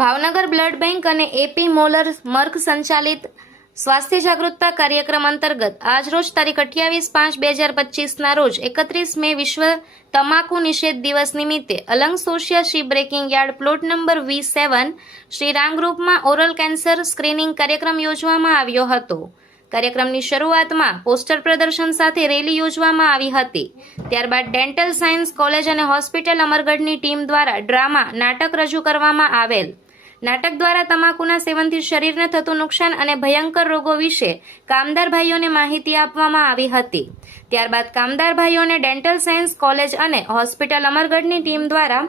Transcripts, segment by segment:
Bhavnagar blood bank અને AP Moller Maersk સંચાલિત સ્વાસ્થ્ય જાગૃતતા કાર્યક્રમ અંતર્ગત આજરોજ તારીખ અઠ્યાવીસ પાંચ બે હજાર પચીસના રોજ એકત્રીસ મે વિશ્વ તમાકુ નિષેધ દિવસ નિમિત્તે Alang Sosiya ship breaking yard plot number V seven Shriram ગ્રુપમાં ઓરલ કેન્સર સ્ક્રીનિંગ કાર્યક્રમ યોજવામાં આવ્યો હતો. કાર્યક્રમની શરૂઆતમાં પોસ્ટર પ્રદર્શન સાથે રેલી યોજવામાં આવી હતી. ત્યારબાદ ડેન્ટલ સાયન્સ કોલેજ અને હોસ્પિટલ અમરગઢની ટીમ દ્વારા ડ્રામા નાટક રજૂ કરવામાં આવેલ. નાટક દ્વારા તમાકુના સેવનથી શરીરને થતું નુકસાન અને ભયંકર રોગો વિશે કામદાર ભાઈઓને માહિતી આપવામાં આવી હતી. ત્યારબાદ કામદાર ભાઈઓને ડેન્ટલ સાયન્સ કોલેજ અને હોસ્પિટલ અમરગઢની ટીમ દ્વારા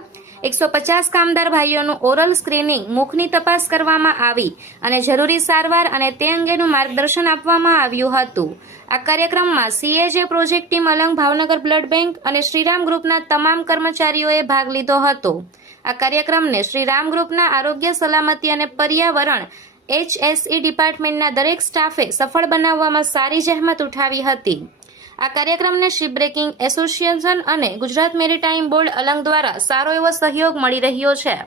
એકસો પચાસ કામદાર ભાઈઓનું ઓરલ સ્ક્રીનિંગ મુખની તપાસ કરવામાં આવી અને જરૂરી સારવાર અને તે અંગેનું માર્ગદર્શન આપવામાં આવ્યું હતું. આ કાર્યક્રમમાં CAJ project team Alang Bhavnagar blood bank અને શ્રીરામ ગ્રુપના તમામ કર્મચારીઓએ ભાગ લીધો હતો. આ કાર્યક્રમને શ્રીરામ ગ્રુપના આરોગ્ય, સલામતી અને પર્યાવરણ એચએસઈ ડિપાર્ટમેન્ટના દરેક સ્ટાફે સફળ બનાવવામાં સારી જહેમત ઉઠાવી હતી. આ કાર્યક્રમને શિપ બ્રેકિંગ એસોસિએશન અને ગુજરાત મેરીટાઈમ બોર્ડ અલંગ દ્વારા સારો એવો સહયોગ મળી રહ્યો છે.